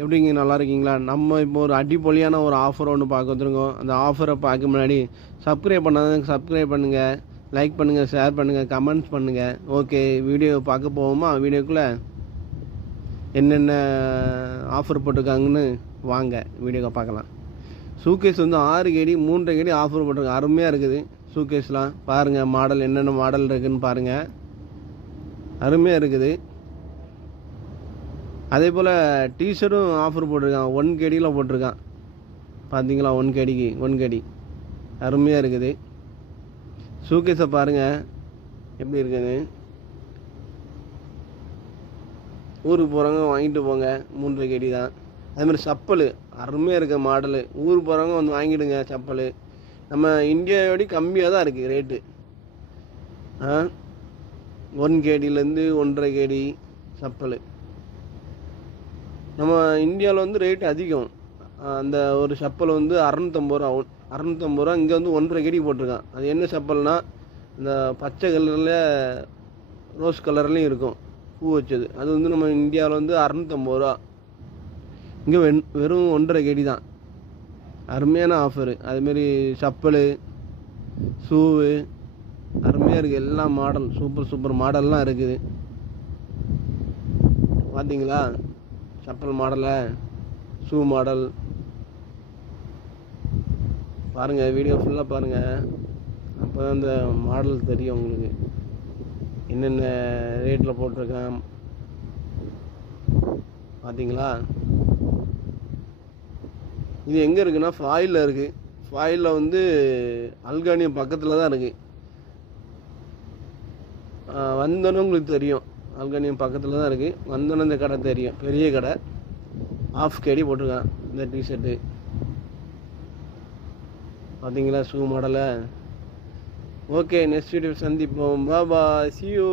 எப்படிங்க நல்லா இருக்கீங்களா? நம்ம இப்போ ஒரு அடிப்பொலியான ஒரு ஆஃபர் ஒன்று பார்க்க வந்துருக்கோம். அந்த ஆஃபரை பார்க்க முன்னாடி சப்ஸ்கிரைப் பண்ணாதவங்க சப்ஸ்கிரைப் பண்ணுங்கள், லைக் பண்ணுங்கள், ஷேர் பண்ணுங்கள், கமெண்ட்ஸ் பண்ணுங்கள். ஓகே, வீடியோ பார்க்க போவோமா? வீடியோக்குள்ளே என்னென்ன ஆஃபர் போட்டிருக்காங்கன்னு வாங்க வீடியோவை பார்க்கலாம். ஷூகேஸ் வந்து 6 கேடி 3.5 கேடி ஆஃபர் போட்டிருக்காங்க. அருமையாக இருக்குது ஷூகேஸ்லாம். பாருங்கள் மாடல் என்னென்ன மாடல் இருக்குதுன்னு பாருங்கள். அருமையாக இருக்குது. அதே போல் டிஷர்ட்டும் ஆஃபர் போட்டிருக்கான். 1 கேடியில் போட்டிருக்கான். பார்த்தீங்களா? 1 கேடிக்கு 1 கேடி அருமையாக இருக்குது. ஷூகேஸை பாருங்கள் எப்படி இருக்குன்னு. ஊருக்கு போகிறவங்க வாங்கிட்டு போங்க. 3.5 கேடி தான். அதேமாதிரி சப்பல் அருமையாக இருக்க மாடலு. ஊருக்கு போகிறவங்க வந்து வாங்கிடுங்க. சப்பல் நம்ம இந்தியாவோட கம்மியாக தான் இருக்குது ரேட்டு. 1 கேடியிலேருந்து 1.5 கேடி சப்பல். நம்ம இந்தியாவில் வந்து ரேட்டு அதிகம். அந்த ஒரு சப்பல் வந்து 650 ரூபா. 650 ரூபா. இங்கே வந்து 1.5 கேடி போட்டிருக்கான். அது என்ன சப்பல்னால் இந்த பச்சை கலரில் ரோஸ் கலர்லேயும் இருக்கும் பூ வச்சது. அது வந்து நம்ம இந்தியாவில் வந்து 650 ரூபா. இங்கே வெறும் 1.5 கேடி தான். அருமையான ஆஃபரு. அதுமாரி சப்பல், ஷூவு அருமையாக இருக்குது. எல்லா மாடல் சூப்பர் மாடல்லாம் இருக்குது. பார்த்தீங்களா? சப்பல் மாடலை, ஷூ மாடல் பாருங்கள். வீடியோ ஃபுல்லாக பாருங்கள். அப்போ தான் இந்த மாடல் தெரியும் உங்களுக்கு. என்னென்ன ரேட்டில் போட்டிருக்கேன் பார்த்தீங்களா? இது எங்கே இருக்குன்னா ஃபாயிலில் இருக்குது. ஃபாயிலில் வந்து அல்கானியம் பக்கத்தில் தான் இருக்குது. வந்தோன்னே உங்களுக்கு தெரியும். அல்கானியம் பக்கத்தில் தான் இருக்குது. வந்தோன்னே இந்த கடை தெரியும். பெரிய கடை. ½ கேடி போட்டிருக்கான் இந்த டிஷர்ட்டு. பார்த்தீங்களா ஷூ மாடலை? ஓகே, நெக்ஸ்ட் வீடியோ சந்திப்போம். பாய், see you.